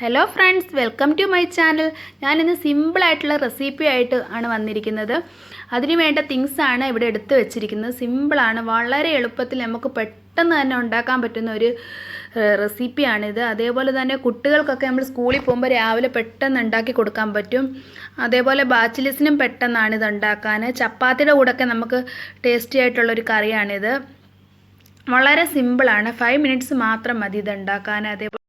Hello friends welcome to my channel ഞാനിന്ന് സിമ്പിളായിട്ടുള്ള recipe ആയിട്ട് ആണ് വന്നിരിക്കുന്നത്. അതിനു വേണ്ട തിങ്സ് ആണ് ഇവിടെ എടുത്തു വെച്ചിരിക്കുന്നത്. സിമ്പിളാണ് വളരെ എളുപ്പത്തിൽ നമുക്ക് പെട്ടെന്ന് തന്നെ ഉണ്ടാക്കാൻ പറ്റുന്ന ഒരു റെസിപ്പിയാണിത് അതേപോലെ തന്നെ കുട്ടികൾക്കൊക്കെ നമ്മൾ സ്കൂളിൽ പോകുമ്പോൾ രാവിലെ പെട്ടെന്ന് ഉണ്ടാക്കി കൊടുക്കാൻ പറ്റും. അതേപോലെ ബാച്ചിലേഴ്സിനും പെട്ടെന്നാണ് ഇത് ഉണ്ടാക്കാൻ. ചപ്പാത്തിയുടെ കൂടെയൊക്കെ നമുക്ക് ടേസ്റ്റി ആയിട്ടുള്ളൊരു കറിയാണിത്. വളരെ സിമ്പിളാണ് ഫൈവ് മിനിറ്റ്സ് മാത്രം മതി ഇത് ഉണ്ടാക്കാൻ. അതേപോലെ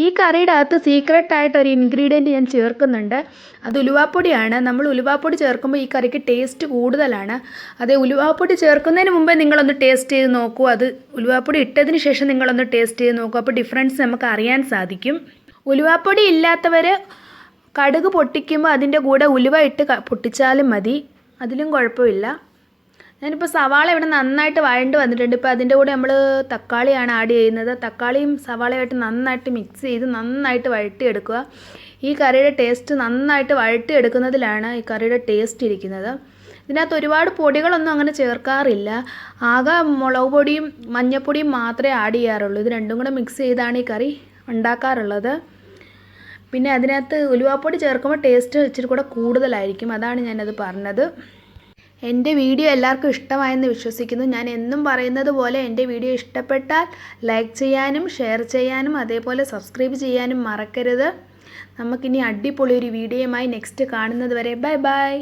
ഈ കറിയുടെ അകത്ത് സീക്രട്ട് ആയിട്ട് ഒരു ഇൻഗ്രീഡിയന്റ് ഞാൻ ചേർക്കുന്നുണ്ട്. അത് ഉലുവാപ്പൊടിയാണ്. നമ്മൾ ഉലുവാപ്പൊടി ചേർക്കുമ്പോൾ ഈ കറിക്ക് ടേസ്റ്റ് കൂടുതലാണ്. അതേ ഉലുവാപ്പൊടി ചേർക്കുന്നതിന് മുമ്പേ നിങ്ങളൊന്ന് ടേസ്റ്റ് ചെയ്ത് നോക്കൂ. അത് ഉലുവാപ്പൊടി ഇട്ടതിന് ശേഷം നിങ്ങളൊന്ന് ടേസ്റ്റ് ചെയ്ത് നോക്കൂ. അപ്പോൾ ഡിഫറൻസ് നമുക്ക് അറിയാൻ സാധിക്കും. ഉലുവാപ്പൊടി ഇല്ലാത്തവർ കടുക് പൊട്ടിക്കുമ്പോൾ അതിന്റെ കൂടെ ഉലുവ ഇട്ട് പൊട്ടിച്ചാലും മതി. അതിലും കുഴപ്പമില്ല. ഞാനിപ്പോൾ സവാള ഇവിടെ നന്നായിട്ട് വഴണ്ട് വന്നിട്ടുണ്ട്. ഇപ്പോൾ അതിന്റെ കൂടെ നമ്മൾ തക്കാളിയാണ് ആഡ് ചെയ്യുന്നത്. തക്കാളിയും സവാളയുമായിട്ട് നന്നായിട്ട് മിക്സ് ചെയ്ത് നന്നായിട്ട് വഴട്ടിയെടുക്കുക. ഈ കറിയുടെ ടേസ്റ്റ് നന്നായിട്ട് വഴട്ടിയെടുക്കുന്നതിലാണ് ഈ കറിയുടെ ടേസ്റ്റ് ഇരിക്കുന്നത്. ഇതിനകത്ത് ഒരുപാട് പൊടികളൊന്നും അങ്ങനെ ചേർക്കാറില്ല. ആകെ മുളക് പൊടിയും മഞ്ഞൾപ്പൊടിയും മാത്രമേ ആഡ് ചെയ്യാറുള്ളൂ. ഇത് രണ്ടും കൂടെ മിക്സ് ചെയ്താണ് ഈ കറി ഉണ്ടാക്കാറുള്ളത്. പിന്നെ അതിനകത്ത് ഉലുവാപ്പൊടി ചേർക്കുമ്പോൾ ടേസ്റ്റ് ഇച്ചിരി കൂടെ കൂടുതലായിരിക്കും. അതാണ് ഞാനത് പറഞ്ഞത്. എന്റെ വീഡിയോ എല്ലാവർക്കും ഇഷ്ടമായെന്ന് വിശ്വസിക്കുന്നു. ഞാൻ എന്നും പറയുന്നത് പോലെ എന്റെ വീഡിയോ ഇഷ്ടപ്പെട്ടാൽ ലൈക്ക് ചെയ്യാനും ഷെയർ ചെയ്യാനും അതേപോലെ സബ്സ്ക്രൈബ് ചെയ്യാനും മറക്കരുത്. നമുക്കിനി അടിപൊളി ഒരു വീഡിയോയുമായി നെക്സ്റ്റ് കാണുന്നത് വരെ. Bye bye.